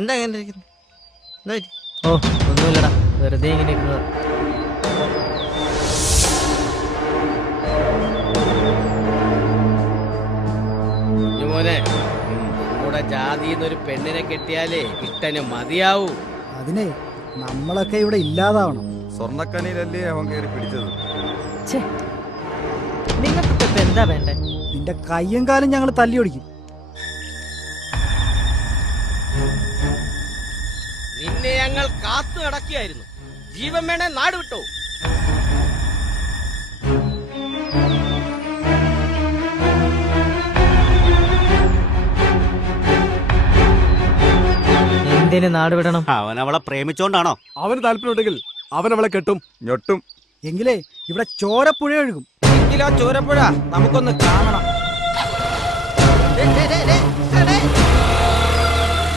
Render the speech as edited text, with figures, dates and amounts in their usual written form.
എന്താ അങ്ങനെ ഇരിക്കുന്നു? എന്താ പറ്റി? ഓ ഒന്നുമില്ലടാ, വെറുതെ ഇങ്ങനെ ഇരുന്നത്. മോനെ, നമ്മുടെ ജാതിന്നൊരു പെണ്ണിനെ കെട്ടിയാലേ ഇട്ടന് മതിയാവൂ. അതിനെ നമ്മളൊക്കെ ഇവിടെ ഇല്ലാതാവണം. സ്വർണ്ണക്കനിയിലല്ലേ അവൻ കയറി പിടിച്ചത്. നിങ്ങൾക്കൊക്കെ ഇപ്പൊ എന്താ വേണ്ടേ? നിന്റെ കയ്യും കാലും ഞങ്ങൾ തല്ലി ഓടിക്കും. നിന്നെ ഞങ്ങൾ കാത്തു നടക്കുകയായിരുന്നു. ജീവൻ വേണേ നാട് വിട്ടോ. എന്തിന് നാട് വിടണം? അവൻ അവളെ പ്രേമിച്ചോണ്ടാണോ? അവന് താല്പര്യമുണ്ടെങ്കിൽ അവൻ അവളെ കെട്ടും. ഞൊട്ടും. എങ്കിലേ ഇവിടെ ചോരപ്പുഴ ഒഴുകും. എങ്കിലും ആ ചോരപ്പുഴ നമുക്കൊന്ന് കാണണം.